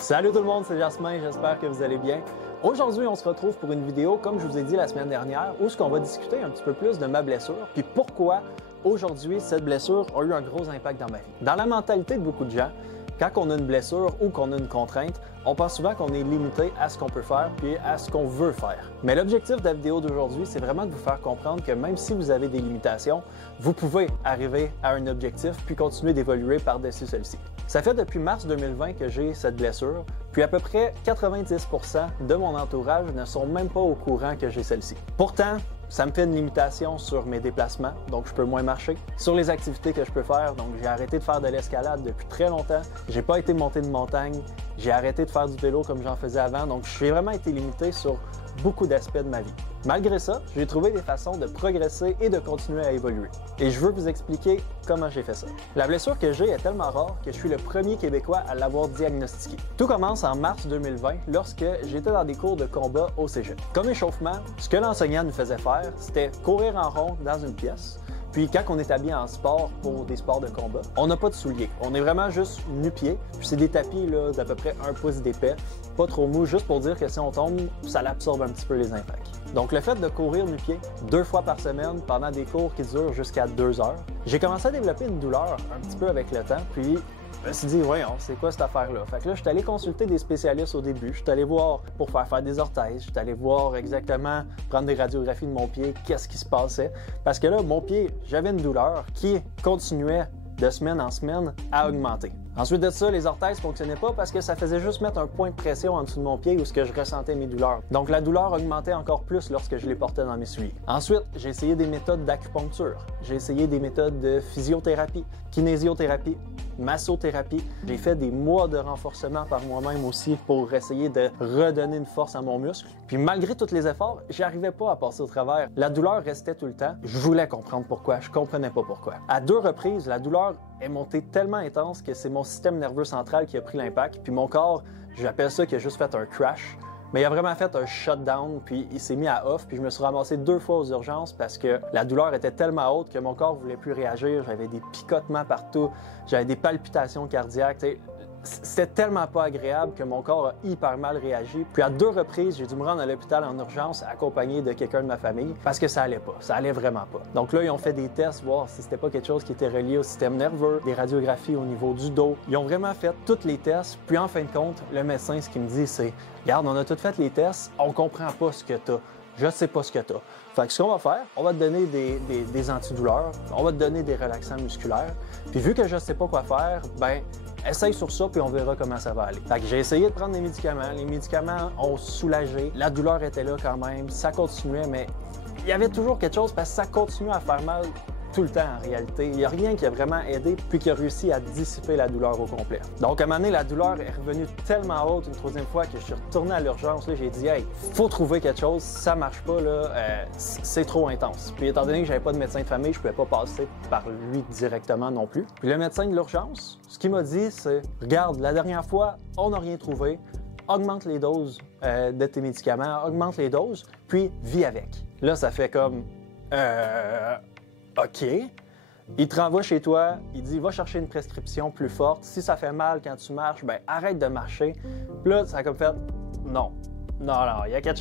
Salut tout le monde, c'est Jasmin, j'espère que vous allez bien. Aujourd'hui, on se retrouve pour une vidéo, comme je vous ai dit la semaine dernière, où on va discuter un petit peu plus de ma blessure, puis pourquoi aujourd'hui cette blessure a eu un gros impact dans ma vie. Dans la mentalité de beaucoup de gens, quand on a une blessure ou qu'on a une contrainte, on pense souvent qu'on est limité à ce qu'on peut faire puis à ce qu'on veut faire. Mais l'objectif de la vidéo d'aujourd'hui, c'est vraiment de vous faire comprendre que même si vous avez des limitations, vous pouvez arriver à un objectif puis continuer d'évoluer par-dessus celle-ci. Ça fait depuis mars 2020 que j'ai cette blessure, puis à peu près 90% de mon entourage ne sont même pas au courant que j'ai celle-ci. Pourtant, ça me fait une limitation sur mes déplacements, donc je peux moins marcher. Sur les activités que je peux faire, donc j'ai arrêté de faire de l'escalade depuis très longtemps. J'ai pas été monter de montagne, j'ai arrêté de faire du vélo comme j'en faisais avant, donc j'ai vraiment été limité sur beaucoup d'aspects de ma vie. Malgré ça, j'ai trouvé des façons de progresser et de continuer à évoluer. Et je veux vous expliquer comment j'ai fait ça. La blessure que j'ai est tellement rare que je suis le premier Québécois à l'avoir diagnostiquée. Tout commence en mars 2020 lorsque j'étais dans des cours de combat au cégep. Comme échauffement, ce que l'enseignant nous faisait faire, c'était courir en rond dans une pièce. Puis quand on est habillé en sport pour des sports de combat, on n'a pas de souliers. On est vraiment juste nu-pieds. Puis c'est des tapis là, d'à peu près 1 pouce d'épais, pas trop mou, juste pour dire que si on tombe, ça l'absorbe un petit peu les impacts. Donc le fait de courir nu-pieds 2 fois par semaine pendant des cours qui durent jusqu'à 2 heures, j'ai commencé à développer une douleur un petit peu avec le temps. Puis je me suis dit, voyons, c'est quoi cette affaire-là? Fait que là, je suis allé consulter des spécialistes au début. Je suis allé voir pour faire des orthèses. Je suis allé voir exactement, prendre des radiographies de mon pied, qu'est-ce qui se passait. Parce que là, mon pied, j'avais une douleur qui continuait de semaine en semaine à augmenter. Ensuite de ça, les orthèses ne fonctionnaient pas parce que ça faisait juste mettre un point de pression en dessous de mon pied où ce que je ressentais mes douleurs. Donc la douleur augmentait encore plus lorsque je les portais dans mes souliers. Ensuite, j'ai essayé des méthodes d'acupuncture. J'ai essayé des méthodes de physiothérapie, kinésiothérapie, massothérapie. J'ai fait des mois de renforcement par moi-même aussi pour essayer de redonner une force à mon muscle. Puis malgré tous les efforts, j'arrivais pas à passer au travers. La douleur restait tout le temps. Je voulais comprendre pourquoi. Je comprenais pas pourquoi. À 2 reprises, la douleur est montée tellement intense que c'est mon système nerveux central qui a pris l'impact. Puis mon corps, j'appelle ça qu'il a juste fait un crash. Mais il a vraiment fait un shutdown, puis il s'est mis à off, puis je me suis ramassé 2 fois aux urgences parce que la douleur était tellement haute que mon corps voulait plus réagir. J'avais des picotements partout, j'avais des palpitations cardiaques. C'était tellement pas agréable que mon corps a hyper mal réagi. Puis à 2 reprises, j'ai dû me rendre à l'hôpital en urgence accompagné de quelqu'un de ma famille parce que ça allait pas, ça allait vraiment pas. Donc là, ils ont fait des tests, voir si c'était pas quelque chose qui était relié au système nerveux, des radiographies au niveau du dos. Ils ont vraiment fait tous les tests. Puis en fin de compte, le médecin, ce qu'il me dit, c'est « Regarde, on a tout fait les tests, on comprend pas ce que t'as. Je sais pas ce que t'as. » Fait que ce qu'on va faire, on va te donner des antidouleurs, on va te donner des relaxants musculaires. Puis vu que je sais pas quoi faire, ben essaye sur ça, puis on verra comment ça va aller. Fait que j'ai essayé de prendre des médicaments. Les médicaments ont soulagé. La douleur était là quand même. Ça continuait, mais il y avait toujours quelque chose parce que ça continuait à faire mal tout le temps en réalité. Il n'y a rien qui a vraiment aidé puis qui a réussi à dissiper la douleur au complet. Donc à un moment donné, la douleur est revenue tellement haute une 3e fois que je suis retourné à l'urgence. J'ai dit « Hey, faut trouver quelque chose. Ça marche pas, là. C'est trop intense. » Puis étant donné que j'avais pas de médecin de famille, je pouvais pas passer par lui directement non plus. Puis le médecin de l'urgence, ce qu'il m'a dit, c'est « Regarde, la dernière fois, on n'a rien trouvé. Augmente les doses de tes médicaments, augmente les doses, puis vis avec. » Là, ça fait comme OK. Il te renvoie chez toi, il dit va chercher une prescription plus forte. Si ça fait mal quand tu marches, ben arrête de marcher. Puis là, ça a comme fait non. Non, il y a quelque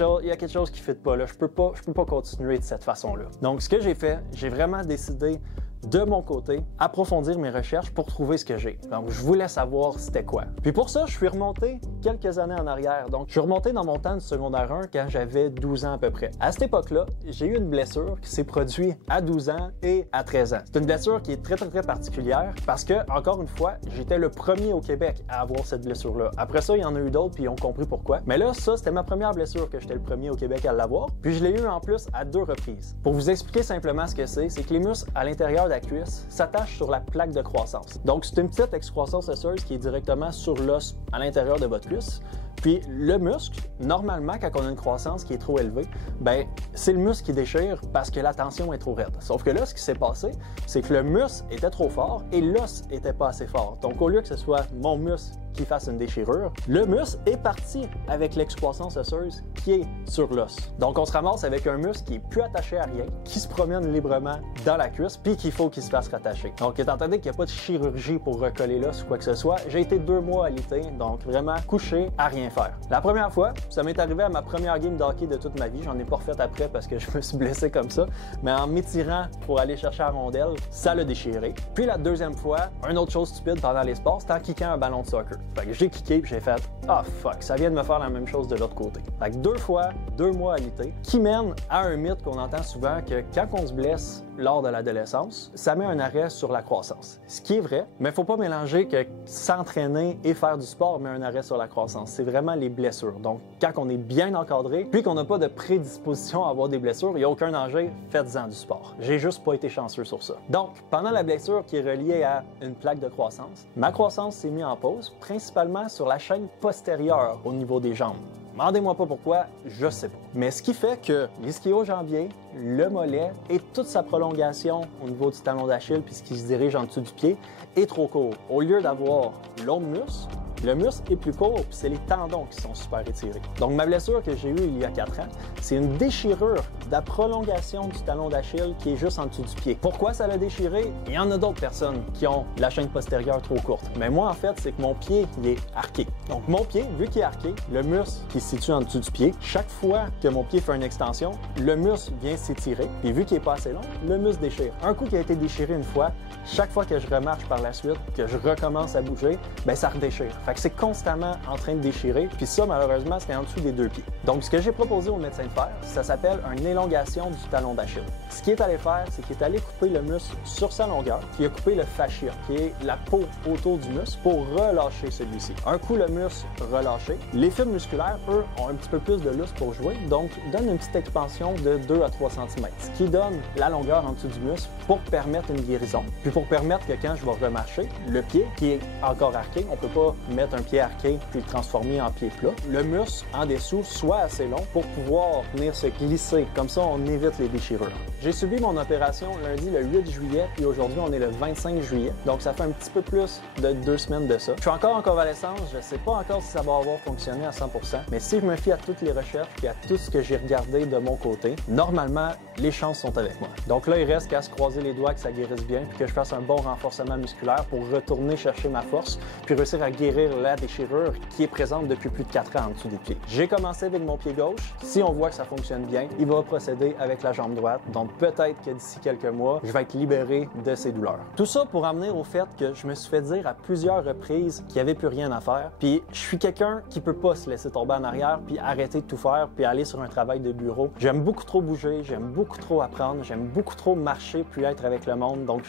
chose qui ne fit pas là. Je peux pas continuer de cette façon-là. Donc, ce que j'ai fait, j'ai vraiment décidé de mon côté, approfondir mes recherches pour trouver ce que j'ai. Donc, je voulais savoir c'était quoi. Puis pour ça, je suis remonté quelques années en arrière. Donc, je suis remonté dans mon temps de secondaire 1 quand j'avais 12 ans à peu près. À cette époque-là, j'ai eu une blessure qui s'est produite à 12 ans et à 13 ans. C'est une blessure qui est très particulière parce que, encore une fois, j'étais le premier au Québec à avoir cette blessure-là. Après ça, il y en a eu d'autres puis ils ont compris pourquoi. Mais là, ça, c'était ma première blessure que j'étais le premier au Québec à l'avoir. Puis je l'ai eu en plus à 2 reprises. Pour vous expliquer simplement ce que c'est que les muscles à l'intérieur de la cuisse s'attachent sur la plaque de croissance. Donc, c'est une petite excroissance osseuse qui est directement sur l'os à l'intérieur de votre cuisse. Puis le muscle, normalement, quand on a une croissance qui est trop élevée, ben c'est le muscle qui déchire parce que la tension est trop raide. Sauf que là, ce qui s'est passé, c'est que le muscle était trop fort et l'os était pas assez fort. Donc au lieu que ce soit mon muscle qui fasse une déchirure, le muscle est parti avec l'excroissance osseuse qui est sur l'os. Donc on se ramasse avec un muscle qui est plus attaché à rien, qui se promène librement dans la cuisse, puis qu'il faut qu'il se fasse rattacher. Donc étant donné qu'il n'y a pas de chirurgie pour recoller l'os ou quoi que ce soit, j'ai été 2 mois alité, donc vraiment couché à rien faire. La première fois, ça m'est arrivé à ma première game de hockey de toute ma vie. J'en ai pas refait après parce que je me suis blessé comme ça, mais en m'étirant pour aller chercher la rondelle, ça l'a déchiré. Puis la deuxième fois, une autre chose stupide pendant les sports, c'était en kickant un ballon de soccer. Fait que j'ai kické puis j'ai fait « Ah fuck, ça vient de me faire la même chose de l'autre côté ». Fait que 2 fois, 2 mois alité, qui mène à un mythe qu'on entend souvent que quand on se blesse lors de l'adolescence, ça met un arrêt sur la croissance. Ce qui est vrai, mais il ne faut pas mélanger que s'entraîner et faire du sport met un arrêt sur la croissance. C'est vraiment les blessures. Donc, quand on est bien encadré, puis qu'on n'a pas de prédisposition à avoir des blessures, il n'y a aucun danger, faites-en du sport. J'ai juste pas été chanceux sur ça. Donc, pendant la blessure qui est reliée à une plaque de croissance, ma croissance s'est mise en pause, principalement sur la chaîne postérieure au niveau des jambes. Demandez-moi pas pourquoi, je sais pas. Mais ce qui fait que l'ischio-jambier, le mollet et toute sa prolongation au niveau du talon d'Achille puis ce qui se dirige en dessous du pied est trop court. Au lieu d'avoir long muscle, le muscle est plus court puis c'est les tendons qui sont super étirés. Donc ma blessure que j'ai eue il y a 4 ans, c'est une déchirure de la prolongation du talon d'Achille qui est juste en dessous du pied. Pourquoi ça l'a déchiré? Il y en a d'autres personnes qui ont la chaîne postérieure trop courte. Mais moi en fait, c'est que mon pied, il est arqué. Donc mon pied, vu qu'il est arqué, le muscle qui se situe en dessous du pied, chaque fois que mon pied fait une extension, le muscle vient s'étirer. Puis vu qu'il n'est pas assez long, le muscle déchire. Un coup qui a été déchiré une fois, chaque fois que je remarche par la suite, que je recommence à bouger, ben ça redéchire. Fait que c'est constamment en train de déchirer. Puis ça, malheureusement, c'est en dessous des 2 pieds. Donc ce que j'ai proposé au médecin de faire, ça s'appelle une élongation du talon d'Achille. Ce qu'il est allé faire, c'est qu'il est allé couper le muscle sur sa longueur, puis il a coupé le fascia, qui est la peau autour du muscle, pour relâcher celui-ci. Un coup le muscle relâché, les fibres musculaires, eux, ont un petit peu plus de lustre pour jouer, donc donnent une petite expansion de 2 à 3 cm, ce qui donne la longueur en dessous du muscle pour permettre une guérison, puis pour permettre que quand je vais remarcher, le pied, qui est encore arqué, on ne peut pas mettre un pied arqué puis le transformer en pied plat, le muscle en dessous soit assez long pour pouvoir venir se glisser. Comme ça, on évite les déchirures. J'ai subi mon opération lundi le 8 juillet, puis aujourd'hui, on est le 25 juillet, donc ça fait un petit peu plus de 2 semaines de ça. Je suis encore en convalescence, je ne sais pas encore si ça va avoir fonctionné à 100%, mais si je me fie à toutes les recherches et à tout ce que j'ai regardé de mon côté, normalement, les chances sont avec moi. Donc là, il reste qu'à se croiser les doigts que ça guérisse bien, puis que je fasse un bon renforcement musculaire pour retourner chercher ma force, puis réussir à guérir la déchirure qui est présente depuis plus de 4 ans en dessous des pieds. J'ai commencé avec mon pied gauche. Si on voit que ça fonctionne bien, il va procéder avec la jambe droite. Donc peut-être que d'ici quelques mois, je vais être libéré de ces douleurs. Tout ça pour en venir au fait que je me suis fait dire à plusieurs reprises qu'il n'y avait plus rien à faire. Puis je suis quelqu'un qui peut pas se laisser tomber en arrière, puis arrêter de tout faire, puis aller sur un travail de bureau. J'aime beaucoup trop bouger, j'aime beaucoup trop apprendre, j'aime beaucoup trop marcher puis être avec le monde. Donc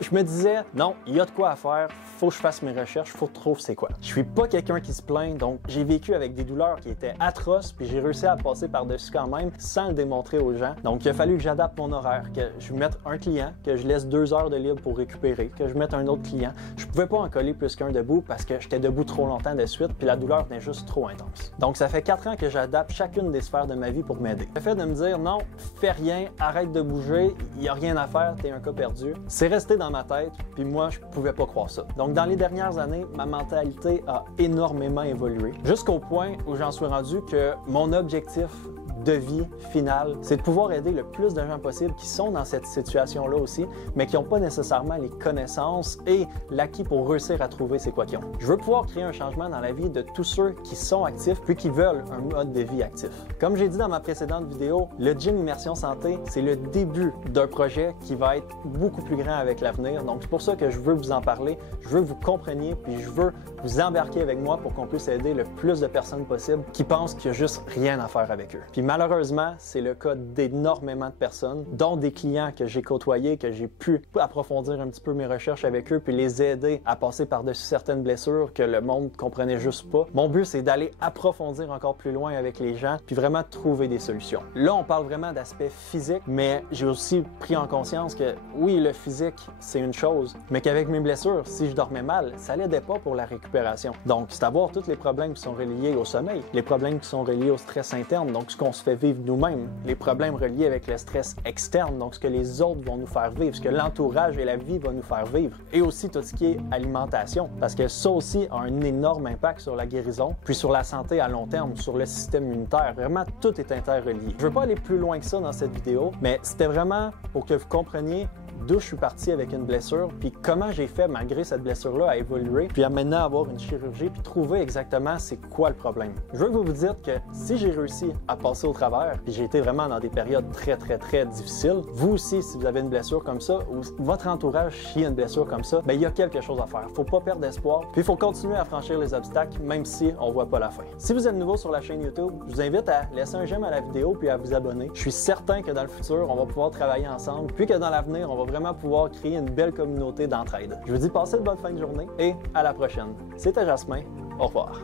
je me disais, non, il y a de quoi à faire, faut que je fasse mes recherches, faut que je trouve c'est quoi. Je suis pas quelqu'un qui se plaint, donc j'ai vécu avec des douleurs qui étaient atroces, puis j'ai réussi à passer par-dessus quand même sans le démontrer aux gens. Donc il a fallu que j'adapte mon horaire, que je mette un client, que je laisse 2 heures de libre pour récupérer, que je mette un autre client. Je pouvais pas en coller plus qu'un debout parce que j'étais debout trop longtemps de suite, puis la douleur était juste trop intense. Donc ça fait 4 ans que j'adapte chacune des sphères de ma vie pour m'aider. Le fait de me dire non, fais rien, arrête de bouger, il y a rien à faire, t'es un cas perdu, c'est resté dans ma tête, puis moi je pouvais pas croire ça. Donc dans les dernières années, ma mentalité a énormément évolué, jusqu'au point où j'en suis rendu que mon objectif de vie finale, c'est de pouvoir aider le plus de gens possible qui sont dans cette situation-là aussi, mais qui n'ont pas nécessairement les connaissances et l'acquis pour réussir à trouver c'est quoi qu'ils ont. Je veux pouvoir créer un changement dans la vie de tous ceux qui sont actifs puis qui veulent un mode de vie actif. Comme j'ai dit dans ma précédente vidéo, le Gym Immersion Santé, c'est le début d'un projet qui va être beaucoup plus grand avec l'avenir. Donc c'est pour ça que je veux vous en parler, je veux que vous compreniez puis je veux vous embarquer avec moi pour qu'on puisse aider le plus de personnes possible qui pensent qu'il n'y a juste rien à faire avec eux. Puis malheureusement, c'est le cas d'énormément de personnes, dont des clients que j'ai côtoyés, que j'ai pu approfondir un petit peu mes recherches avec eux, puis les aider à passer par-dessus certaines blessures que le monde comprenait juste pas. Mon but, c'est d'aller approfondir encore plus loin avec les gens, puis vraiment trouver des solutions. Là, on parle vraiment d'aspect physique, mais j'ai aussi pris en conscience que oui, le physique, c'est une chose, mais qu'avec mes blessures, si je dormais mal, ça l'aidait pas pour la récupération. Donc, c'est à voir tous les problèmes qui sont reliés au sommeil, les problèmes qui sont reliés au stress interne, donc ce qu'on se fait vivre nous-mêmes, les problèmes reliés avec le stress externe, donc ce que les autres vont nous faire vivre, ce que l'entourage et la vie vont nous faire vivre, et aussi tout ce qui est alimentation, parce que ça aussi a un énorme impact sur la guérison, puis sur la santé à long terme, sur le système immunitaire. Vraiment, tout est interrelié. Je veux pas aller plus loin que ça dans cette vidéo, mais c'était vraiment pour que vous compreniez d'où je suis parti avec une blessure, puis comment j'ai fait malgré cette blessure-là à évoluer, puis à maintenant avoir une chirurgie, puis trouver exactement c'est quoi le problème. Je veux que vous vous dites que si j'ai réussi à passer au travers, puis j'ai été vraiment dans des périodes très difficiles, vous aussi, si vous avez une blessure comme ça, ou votre entourage chie une blessure comme ça, bien, il y a quelque chose à faire. Faut pas perdre espoir, puis il faut continuer à franchir les obstacles, même si on voit pas la fin. Si vous êtes nouveau sur la chaîne YouTube, je vous invite à laisser un j'aime à la vidéo, puis à vous abonner. Je suis certain que dans le futur, on va pouvoir travailler ensemble, puis que dans l'avenir, on va vraiment pouvoir créer une belle communauté d'entraide. Je vous dis passez de bonnes fins de journée et à la prochaine. C'était Jasmin. Au revoir.